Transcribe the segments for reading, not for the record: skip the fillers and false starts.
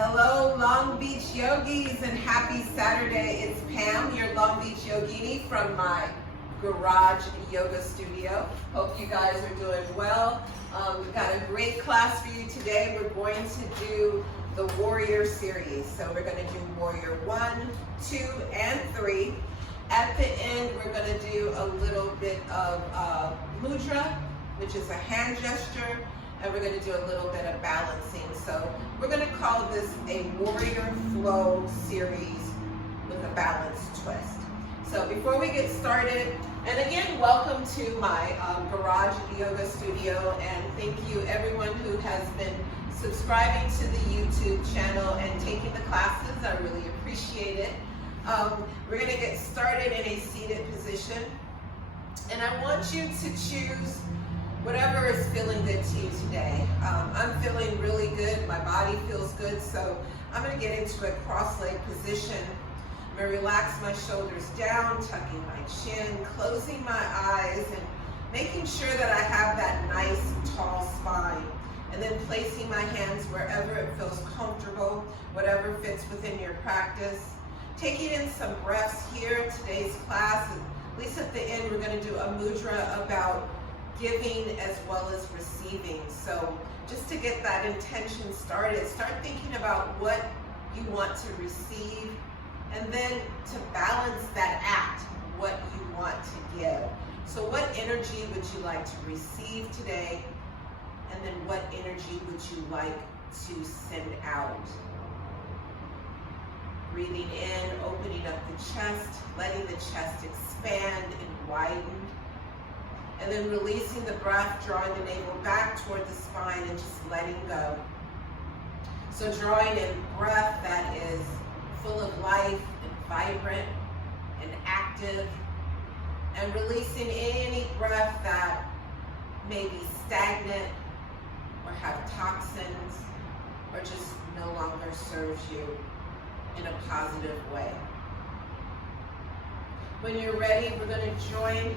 Hello, Long Beach yogis, and happy Saturday. It's Pam, your Long Beach yogini from my garage yoga studio. Hope you guys are doing well. We've got a great class for you today. We're going to do the Warrior series. So we're going to do Warrior 1, 2, and 3. At the end, we're going to do a little bit of Mudra, which is a hand gesture, and we're going to do a little bit of balancing. So we're going to call this a Warrior Flow series with a balanced twist. So before we get started, and again, welcome to my garage yoga studio, and thank you everyone who has been subscribing to the YouTube channel and taking the classes. I really appreciate it. We're going to get started in a seated position, and I want you to choose whatever is feeling good to you today. I'm feeling really good. My body feels good, so I'm going to get into a cross-leg position. I'm going to relax my shoulders down, tucking my chin, closing my eyes, and making sure that I have that nice, tall spine. And then placing my hands wherever it feels comfortable, whatever fits within your practice. Taking in some breaths here. Today's class, at least at the end, we're going to do a mudra about giving as well as receiving. So just to get that intention started, start thinking about what you want to receive, and then to balance that act, what you want to give. So what energy would you like to receive today? And then what energy would you like to send out? Breathing in, opening up the chest, letting the chest expand and widen. And then releasing the breath, drawing the navel back toward the spine and just letting go. So drawing in breath that is full of life and vibrant and active. And releasing any breath that may be stagnant or have toxins or just no longer serves you in a positive way. When you're ready, we're going to join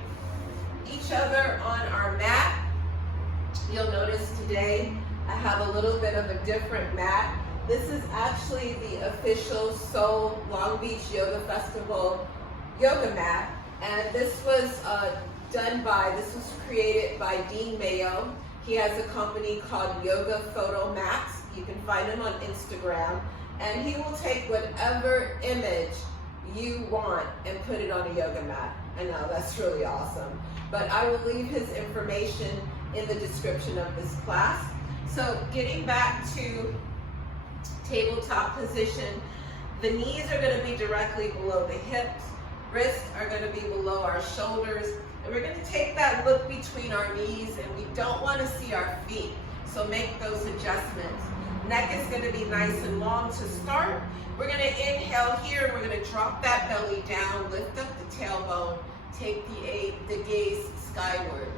each other on our mat. You'll notice today I have a little bit of a different mat. This is actually the official Seoul Long Beach Yoga Festival yoga mat, and this was this was created by Dean Mayo. He has a company called Yoga Photo Mats. You can find him on Instagram, and he will take whatever image you want and put it on a yoga mat. I know, that's really awesome. But I will leave his information in the description of this class. So getting back to tabletop position, the knees are going to be directly below the hips, wrists are going to be below our shoulders, and we're going to take that look between our knees, and we don't want to see our feet, so make those adjustments. Neck is going to be nice and long to start. We're going to inhale here, we're going to drop that belly down, lift up the tailbone, take the gaze skyward.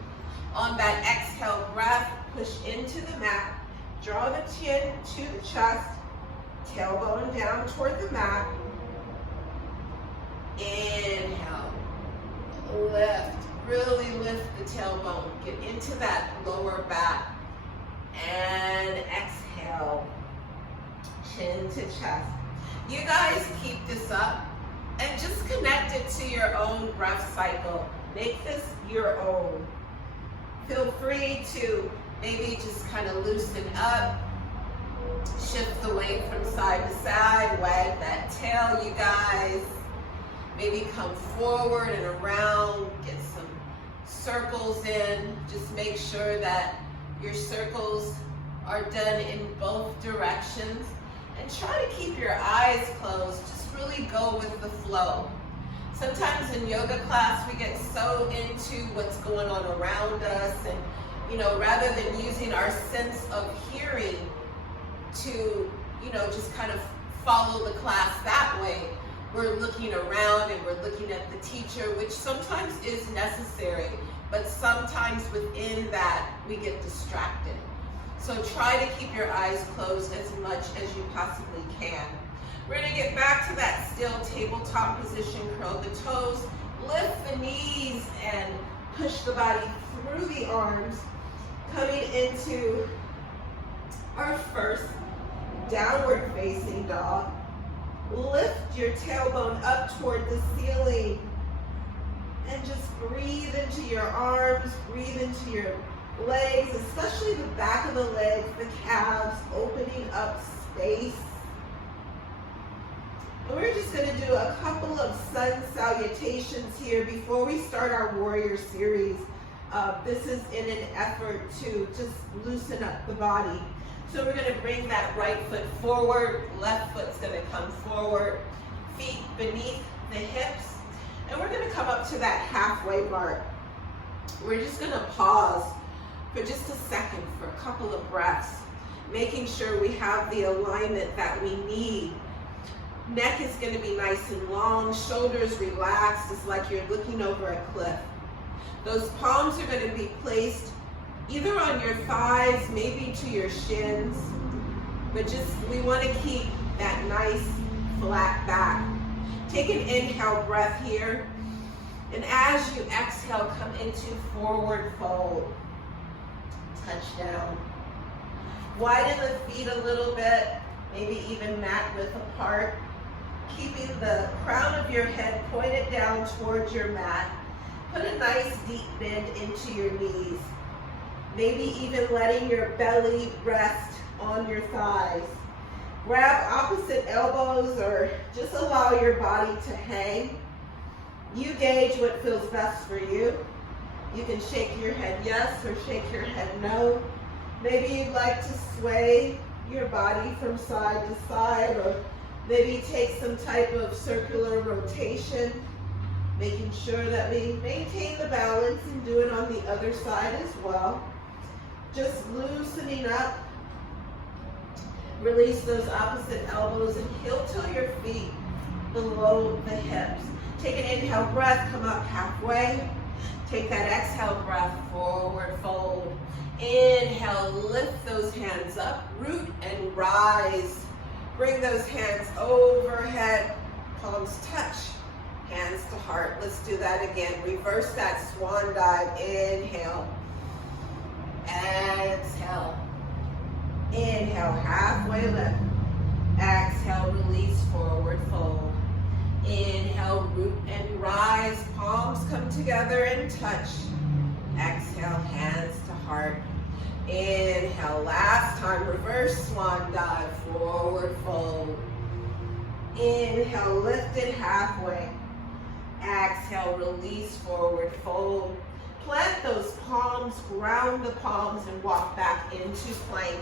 On that exhale breath, push into the mat, draw the chin to the chest, tailbone down toward the mat. Inhale, lift, really lift the tailbone, get into that lower back, and exhale, chin to chest. You guys keep this up and just connect it to your own breath cycle. Make this your own. Feel free to maybe just kind of loosen up, shift the weight from side to side, wag that tail, you guys. Maybe come forward and around, get some circles in. Just make sure that your circles are done in both directions. And try to keep your eyes closed. Just really go with the flow. Sometimes in yoga class, we get so into what's going on around us, and rather than using our sense of hearing to, just kind of follow the class that way, we're looking around and we're looking at the teacher, which sometimes is necessary, but sometimes within that, we get distracted. So try to keep your eyes closed as much as you possibly can. We're going to get back to that still tabletop position, curl the toes, lift the knees, and push the body through the arms, coming into our first downward facing dog. Lift your tailbone up toward the ceiling. And just breathe into your arms, breathe into your legs, especially the back of the legs, the calves, opening up space. And we're just going to do a couple of sun salutations here before we start our warrior series. This is in an effort to just loosen up the body. So we're going to bring that right foot forward, left foot's going to come forward, feet beneath the hips. And we're going to come up to that halfway mark. We're just going to pause for just a second for a couple of breaths, making sure we have the alignment that we need. Neck is going to be nice and long, shoulders relaxed. It's like you're looking over a cliff. Those palms are going to be placed either on your thighs, maybe to your shins, but just we want to keep that nice flat back. Take an inhale breath here, and as you exhale, come into forward fold. Touch down. Widen the feet a little bit, maybe even mat width apart, keeping the crown of your head pointed down towards your mat. Put a nice deep bend into your knees, maybe even letting your belly rest on your thighs. Grab opposite elbows or just allow your body to hang. You gauge what feels best for you. You can shake your head yes or shake your head no. Maybe you'd like to sway your body from side to side, or maybe take some type of circular rotation, making sure that we maintain the balance and do it on the other side as well. Just loosening up. Release those opposite elbows and heel toe your feet below the hips. Take an inhale breath, come up halfway. Take that exhale breath, forward fold. Inhale, lift those hands up, root and rise. Bring those hands overhead, palms touch, hands to heart. Let's do that again. Reverse that swan dive. Inhale, exhale. Inhale, halfway lift. Exhale, release, forward fold. Inhale, root and rise. Palms come together and touch. Exhale, hands to heart. Inhale, last time, reverse swan dive, forward fold. Inhale, lift it halfway. Exhale, release, forward fold. Plant those palms, ground the palms, and walk back into plank.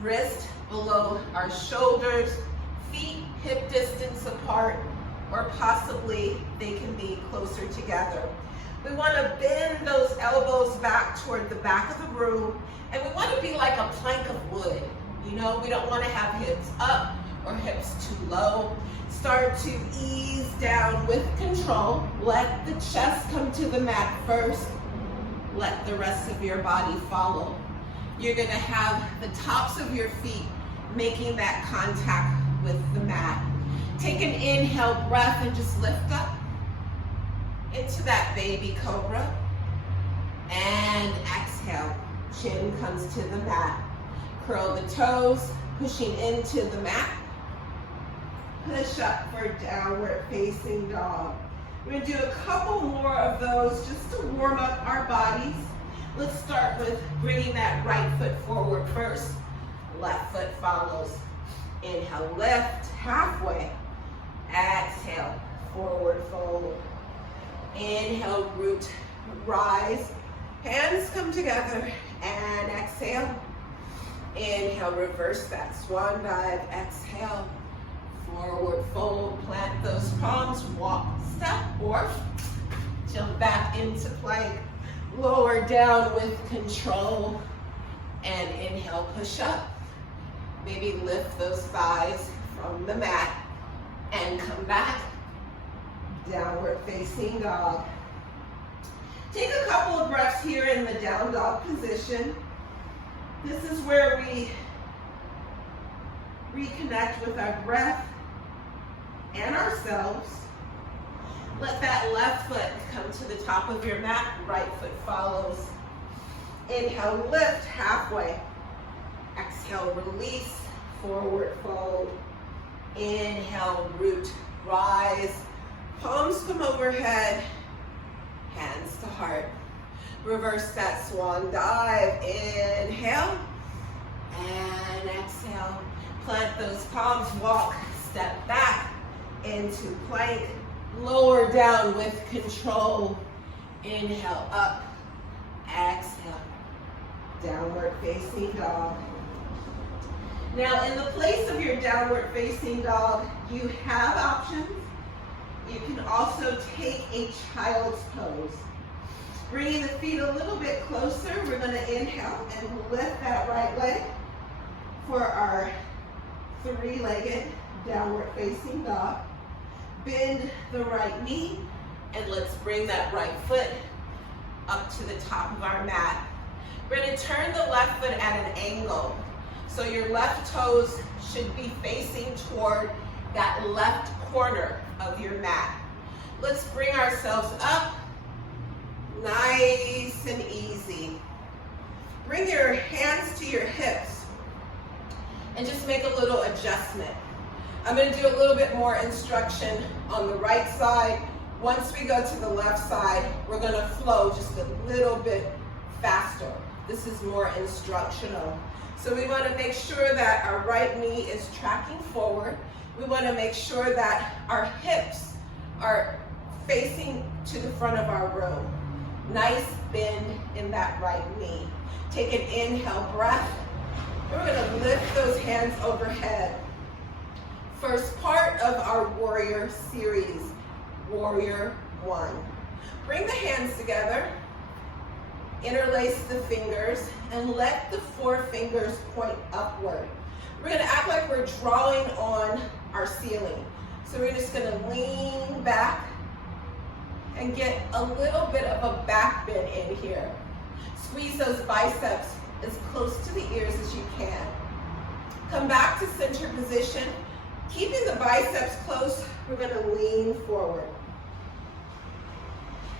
Wrist below our shoulders, feet hip distance apart, or possibly they can be closer together. We want to bend those elbows back toward the back of the room, and we want to be like a plank of wood. You know, we don't want to have hips up or hips too low. Start to ease down with control. Let the chest come to the mat first. Let the rest of your body follow. You're going to have the tops of your feet making that contact with the mat. Take an inhale breath and just lift up into that baby cobra. And exhale, chin comes to the mat. Curl the toes, pushing into the mat. Push up for downward facing dog. We're going to do a couple more of those just to warm up our bodies. Let's start with bringing that right foot forward first. Left foot follows. Inhale, lift, halfway. Exhale, forward fold. Inhale, root, rise. Hands come together and exhale. Inhale, reverse that swan dive. Exhale, forward fold. Plant those palms, walk, step, or jump back into plank. Lower down with control, and inhale, push up. Maybe lift those thighs from the mat and come back. Downward facing dog. Take a couple of breaths here in the down dog position. This is where we reconnect with our breath and ourselves. Let that left foot come to the top of your mat, right foot follows. Inhale, lift halfway. Exhale, release, forward fold. Inhale, root, rise. Palms come overhead, hands to heart. Reverse that swan dive. Inhale and exhale. Plant those palms, walk, step back into plank. Lower down with control. Inhale, up, exhale. Downward facing dog. Now in the place of your downward facing dog, you have options. You can also take a child's pose. Bringing the feet a little bit closer, we're going to inhale and lift that right leg for our three-legged downward facing dog. Bend the right knee, and let's bring that right foot up to the top of our mat. We're going to turn the left foot at an angle. So your left toes should be facing toward that left corner of your mat. Let's bring ourselves up, nice and easy. Bring your hands to your hips and just make a little adjustment. I'm going to do a little bit more instruction on the right side. Once we go to the left side, we're going to flow just a little bit faster. This is more instructional. So we want to make sure that our right knee is tracking forward. We want to make sure that our hips are facing to the front of our room. Nice bend in that right knee. Take an inhale breath. We're going to lift those hands overhead. First part of our warrior series, warrior one. Bring the hands together. Interlace the fingers and let the forefingers point upward. We're going to act like we're drawing on our ceiling. So we're just going to lean back and get a little bit of a back bend in here. Squeeze those biceps as close to the ears as you can. Come back to center position. Keeping the biceps close, we're going to lean forward.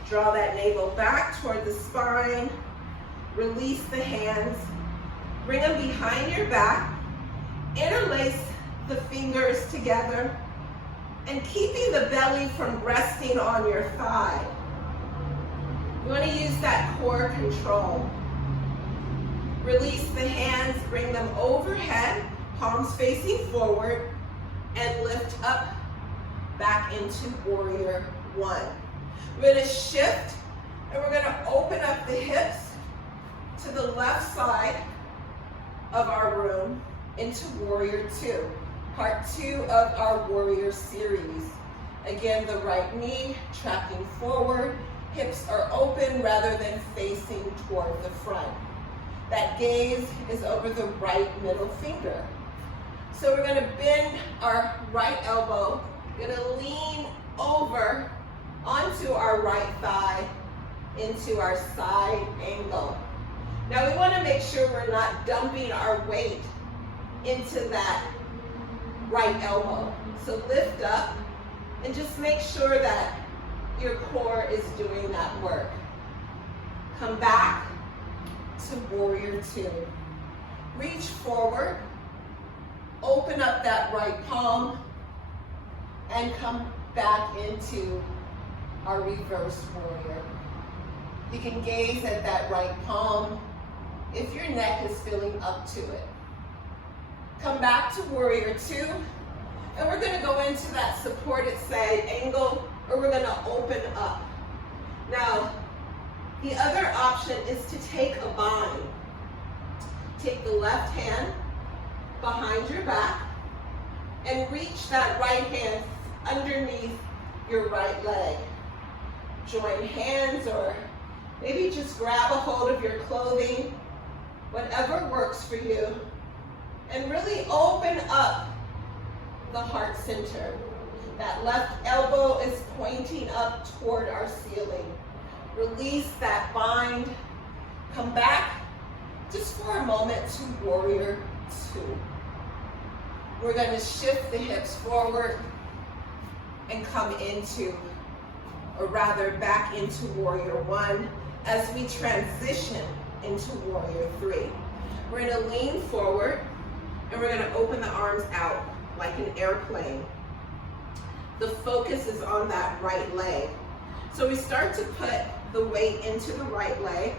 Draw that navel back toward the spine. Release the hands. Bring them behind your back. Interlace the fingers together. And keeping the belly from resting on your thigh. You want to use that core control. Release the hands. Bring them overhead. Palms facing forward. And lift up back into warrior one. We're going to shift and we're going to open up the hips to the left side of our room into warrior two. Part two of our warrior series. Again, the right knee tracking forward. Hips are open rather than facing toward the front. That gaze is over the right middle finger. So we're going to bend our right elbow. We're going to lean over onto our right thigh into our side angle. Now we want to make sure we're not dumping our weight into that right elbow. So lift up and just make sure that your core is doing that work. Come back to warrior two. Reach forward, open up that right palm, and come back into our reverse warrior. You can gaze at that right palm if your neck is feeling up to it. Come back to warrior two, and we're going to go into that supported side angle, or we're going to open up. Now, the other option is to take a bind. Take the left hand behind your back and reach that right hand underneath your right leg. Join hands, or maybe just grab a hold of your clothing, whatever works for you, and really open up the heart center. That left elbow is pointing up toward our ceiling. Release that bind. Come back just for a moment to warrior two. We're going to shift the hips forward and come into, or rather back into warrior one as we transition into warrior three. We're gonna lean forward and we're gonna open the arms out like an airplane. The focus is on that right leg. So we start to put the weight into the right leg.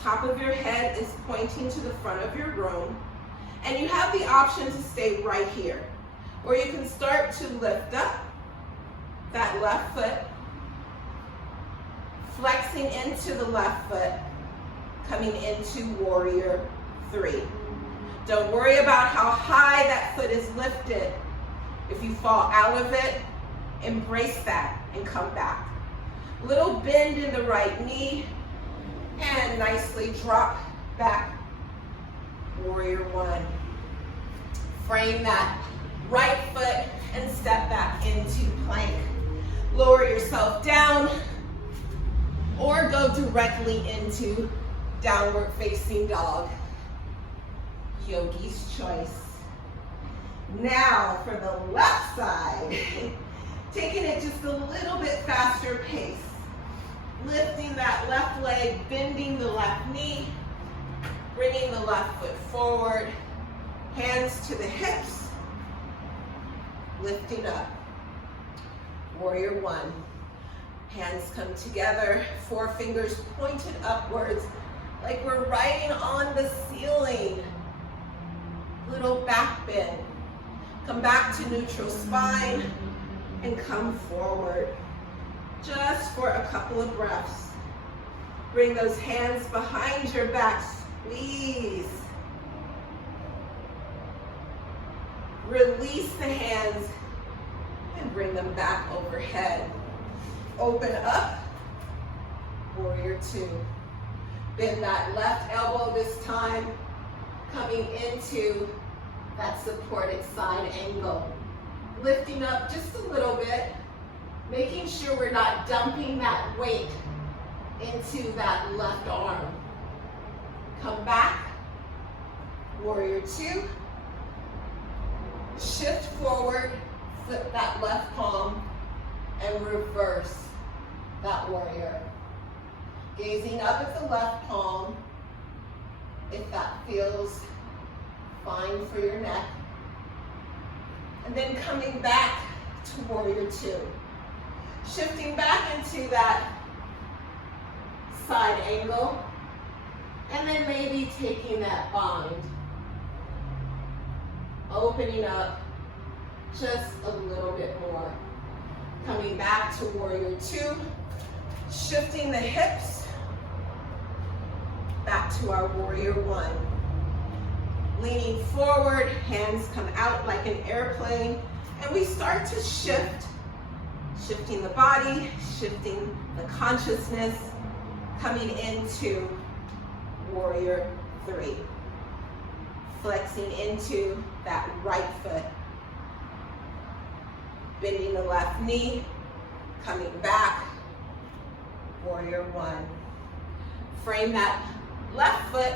Top of your head is pointing to the front of your room. And you have the option to stay right here. Or you can start to lift up that left foot, flexing into the left foot, coming into warrior 3. Don't worry about how high that foot is lifted. If you fall out of it, embrace that and come back. Little bend in the right knee and nicely drop back, warrior 1. Frame that right foot and step back into plank. Lower yourself down or go directly into downward facing dog. Yogi's choice. Now for the left side, taking it just a little bit faster pace. Lifting that left leg, bending the left knee, bringing the left foot forward, hands to the hips, lifting up. Warrior 1. Hands come together, forefingers pointed upwards, like we're riding on the ceiling. Little back bend. Come back to neutral spine and come forward. Just for a couple of breaths. Bring those hands behind your back, squeeze. Release the hands and bring them back overhead. Open up, warrior 2. Bend that left elbow this time, coming into that supported side angle. Lifting up just a little bit, making sure we're not dumping that weight into that left arm. Come back, warrior 2. Shift forward, flip that left palm, and reverse that warrior. Gazing up at the left palm, if that feels fine for your neck. And then coming back to warrior 2. Shifting back into that side angle, and then maybe taking that bind. Opening up just a little bit more. Coming back to warrior 2, shifting the hips, back to our warrior 1. Leaning forward, hands come out like an airplane, and we start to shift. Shifting the body, shifting the consciousness, coming into warrior 3. Flexing into that right foot. Bending the left knee, coming back, warrior 1. Frame that left foot,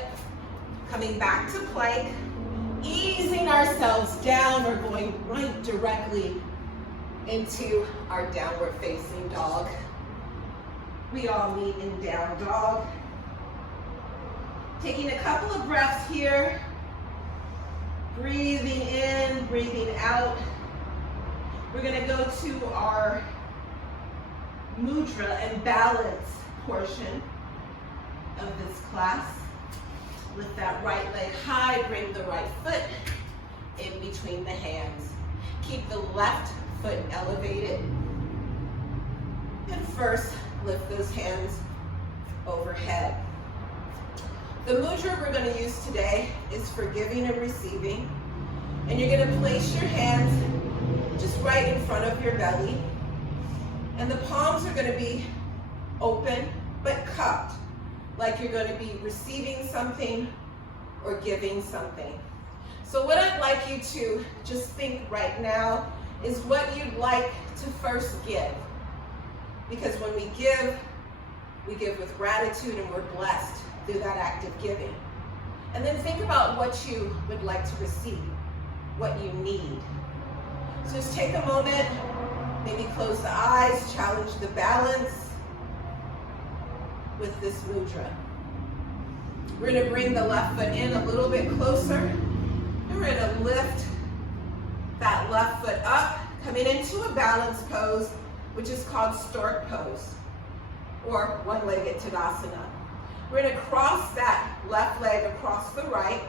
coming back to plank, easing ourselves down or going right directly into our downward facing dog. We all meet in down dog. Taking a couple of breaths here. Breathing in, breathing out. We're gonna go to our Mudra and balance portion of this class. Lift that right leg high, bring the right foot in between the hands. Keep the left foot elevated. And first, lift those hands overhead. The mudra we're going to use today is for giving and receiving. And you're going to place your hands just right in front of your belly. And the palms are going to be open but cupped, like you're going to be receiving something or giving something. So what I'd like you to just think right now is what you'd like to first give. Because when we give with gratitude and we're blessed through that act of giving. And then think about what you would like to receive, what you need. So just take a moment, maybe close the eyes, challenge the balance with this mudra. We're going to bring the left foot in a little bit closer. And we're going to lift that left foot up, coming into a balance pose, which is called stork pose, or one-legged Tadasana. We're going to cross that left leg across the right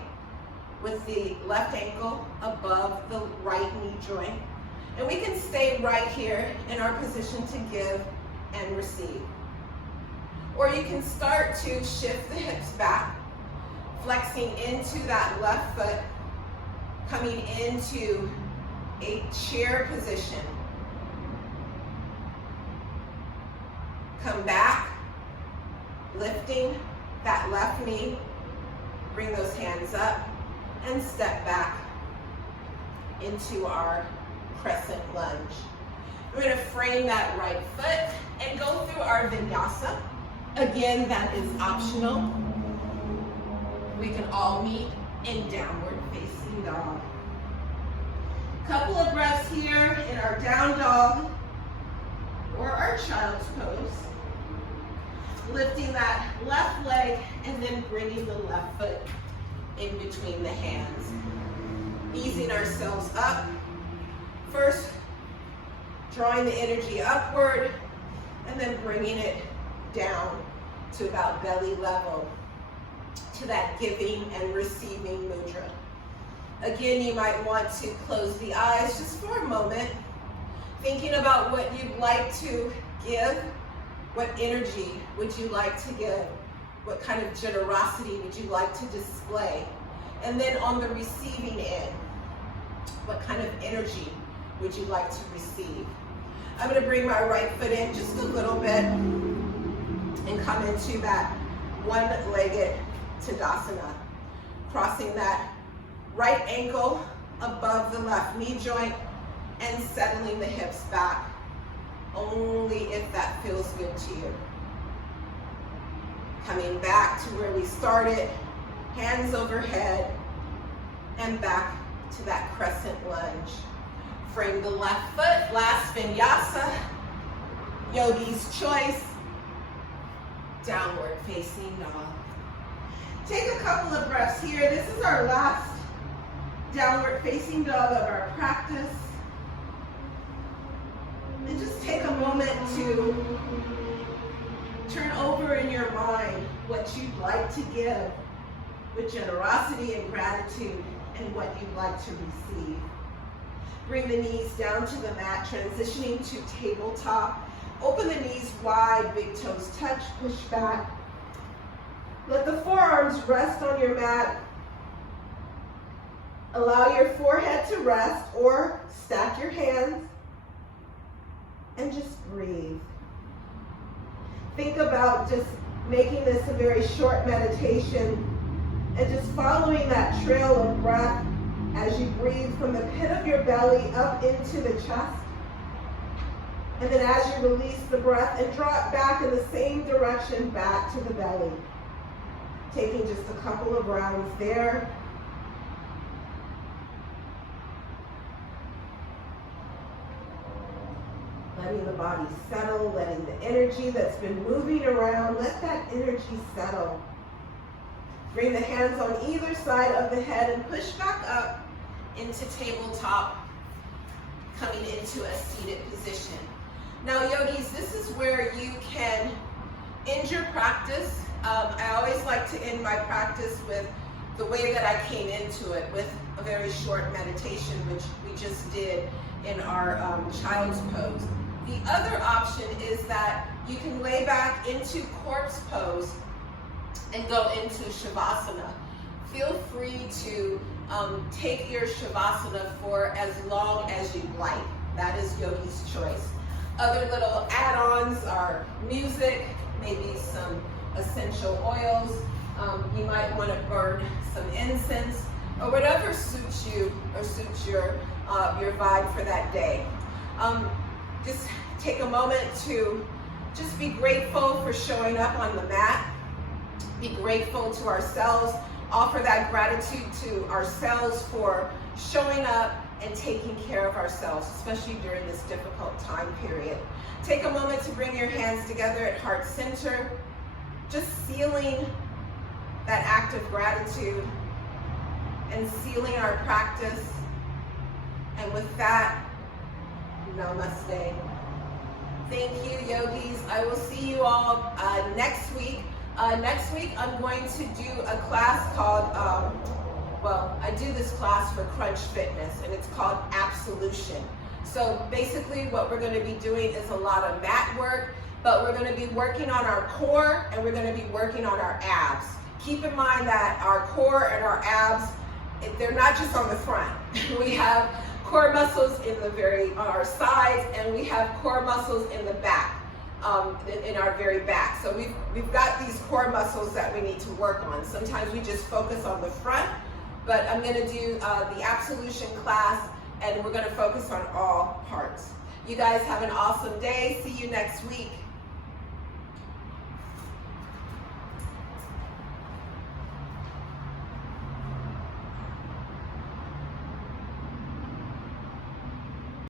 with the left ankle above the right knee joint. And we can stay right here in our position to give and receive. Or you can start to shift the hips back, flexing into that left foot, coming into a chair position. Come back, lifting that left knee, bring those hands up, and step back into our crescent lunge. We're going to frame that right foot and go through our vinyasa. Again, that is optional. We can all meet in downward facing dog. Couple of breaths here in our down dog or our child's pose. Lifting that left leg and then bringing the left foot in between the hands. Easing ourselves up. First, drawing the energy upward and then bringing it down to about belly level, to that giving and receiving mudra. Again, you might want to close the eyes just for a moment, thinking about what you'd like to give, what energy would you like to give, what kind of generosity would you like to display, and then on the receiving end, what kind of energy would you like to receive. I'm going to bring my right foot in just a little bit and come into that one-legged Tadasana, crossing that right ankle above the left knee joint and settling the hips back, only if that feels good to you. Coming back to where we started, hands overhead, and back to that crescent lunge. Frame the left foot, last vinyasa, yogi's choice, downward facing dog. Take a couple of breaths here. This is our last downward facing dog of our practice. And just take a moment to turn over in your mind what you'd like to give with generosity and gratitude and what you'd like to receive. Bring the knees down to the mat, transitioning to tabletop. Open the knees wide, big toes touch, push back. Let the forearms rest on your mat. Allow your forehead to rest or stack your hands and just breathe. Think about just making this a very short meditation and just following that trail of breath as you breathe from the pit of your belly up into the chest. And then as you release the breath and draw it back in the same direction back to the belly. Taking just a couple of rounds there. Letting the body settle, letting the energy that's been moving around, let that energy settle. Bring the hands on either side of the head and push back up into tabletop, coming into a seated position. Now, yogis, this is where you can end your practice. I always like to end my practice with the way that I came into it, with a very short meditation, which we just did in our child's pose. The other option is that you can lay back into corpse pose and go into Shavasana. Feel free to take your Shavasana for as long as you'd like. That is yogi's choice. Other little add-ons are music, maybe some essential oils. You might want to burn some incense, or whatever suits you or suits your vibe for that day. Just take a moment to just be grateful for showing up on the mat. Be grateful to ourselves. Offer that gratitude to ourselves for showing up and taking care of ourselves, especially during this difficult time period. Take a moment to bring your hands together at heart center, just feeling that act of gratitude and sealing our practice. And with that, namaste. Thank you, yogis. I will see you all next week. Next week, I'm going to do a class called, I do this class for Crunch Fitness, and it's called Absolution. So basically what we're going to be doing is a lot of mat work, but we're going to be working on our core, and we're going to be working on our abs. Keep in mind that our core and our abs, they're not just on the front. We have core muscles on our sides, and we have core muscles in the back, in our very back. So we've got these core muscles that we need to work on. Sometimes we just focus on the front, but I'm going to do the Absolution class, and we're going to focus on all parts. You guys have an awesome day. See you next week.